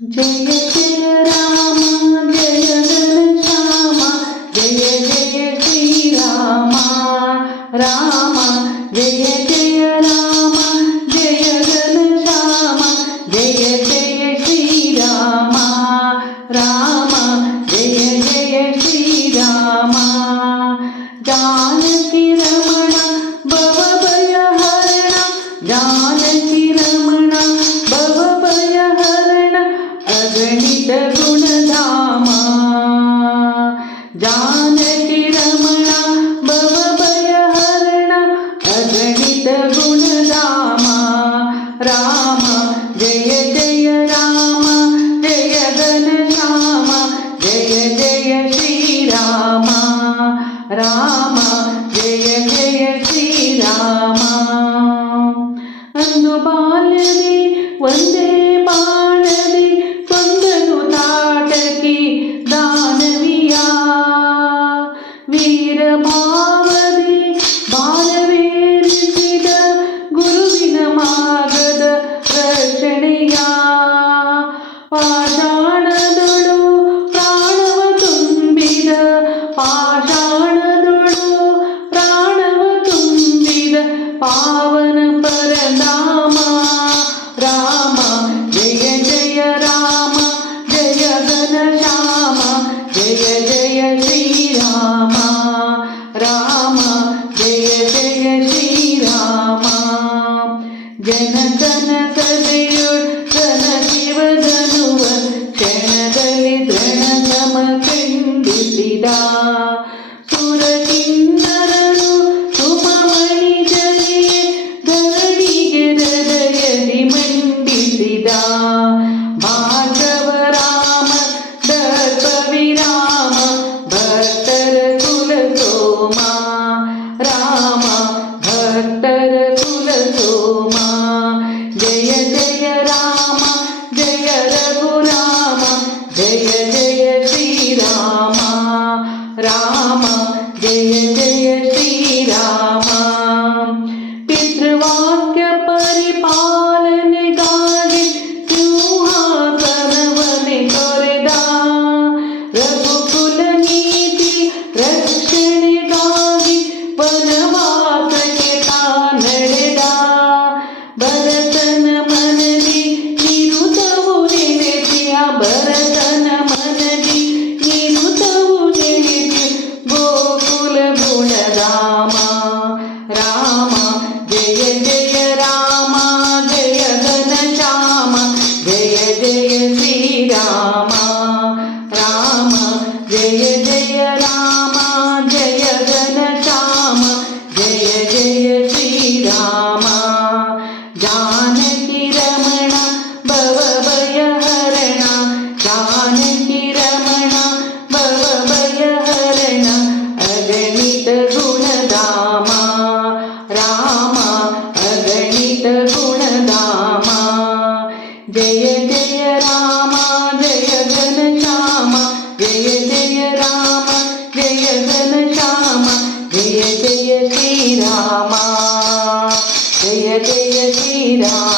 जय जय राम जय घनश्याम जय जय श्री राम राम जय जय राम जय घनश्याम जय जय श्री राम राम जय जय श्री राम जानकी रमण भव भय हरण जानकी रमण भव भय हरण अगणित गुणधाम जानकी रमण भव भय हरण अगणित गुणधाम राम जय जय राम जय घनश्याम जय जय श्री राम राम जय जय श्री राम अंದು ಬಾಲ್ಯದಿ ಒಂದೇ ಬಾಣದಿ ಕೊಂದನು ತಾಟಕಿ ದಾನವಿಯ ವೀರ ಭಾವದಿ ಬಾಲವೇರಿಸಿದ ಗುರುವಿನ ಮಾರ್ಗದ ರಕ್ಷಣೆಯ ಪಾಷಾಣದೊಳು ಪ್ರಾಣವ ತುಂಬಿದ ಪಾಷಾಣದೊಳು ಪ್ರಾಣವ ತುಂಬಿದ ಪಾವನ ಪರನಾಮ ರಾಮ ಜಯ ಜಯ ರಾಮ ಜಯ ಘನಶ್ಯಾಮ ಜಯ ಜಯ ಶ್ರೀರಾಮ ರಾಮ ಜಯ ಜಯ ಶ್ರೀರಾಮ ಜನಕನ ಸದೆಯುಳ್ ಘನ ಶಿವಧನುವ ಕ್ಷಣದಲ್ಲಿ ಧೃಣಗಮ ಖಂಡಿಸಿದ ಸುರ ಕಿನ್ನರರು ಸುಮಮಣಿ ಜರಿಯೇ ಧರಣಿಗೆ ಹೃದಯದಿ ಮಂಡಿಸಿದ ಭಾರ್ಗವ ರಾಮ ದರ್ಪ ವಿರಾಮ ಭಕ್ತರ ಕುಲ ಸೋಮ ರಾಮ ಭಕ್ತರ ಕುಲ ಸೋಮ ಜಯ ಜಯ ರಾಮ ಜಯ ರಘುರಾಮ ಜಯ ಜಯ ಶ್ರೀರಾಮ ರಾಮ ಜಯ ಜಯ ಶ್ರೀರಾಮ ಪಿತೃವಾಕ್ಯ ಪರಿಪಾಲನೆಗಾಗಿ ಸಿಂಹಾಸನವನ್ನೇ ತೊರೆದ ರಘುಕುಲ ನೀತಿ ರಕ್ಷಣೆಗಾಗಿ ವನವಾಸಕ್ಕೆ ತಾ ನಡೆದ ಭರತನ ಮನದಿ ನಿರುತವು ನೆಲೆಸಿಯ ಭರತನ ಮನದಿ ನಿರುತವು ನೆಲೆಸಿ ಗೋಕುಲ ಗುಣಧಾಮ ರಾಮ ಜಯ ಜಯ ರಾಮ ಜಯ ಘನಶ್ಯಾಮ ಜಯ ಜಯ ಶ್ರೀರಾಮ ರಾಮ ಜಯ ಜಯ ರಾಮ ಜಯ ಘನಶ್ಯಾಮ ಜಯ ಜಯ ಶ್ರೀರಾಮ जानकी रमण भव भय हरण जानकी रमण भव भय हरण अगणित गुणधाम राम अगणित गुणधाम जय जय राम जय घनश्याम जय जय राम जय घनश्याम जय जय श्रीराम जय जय श्रीराम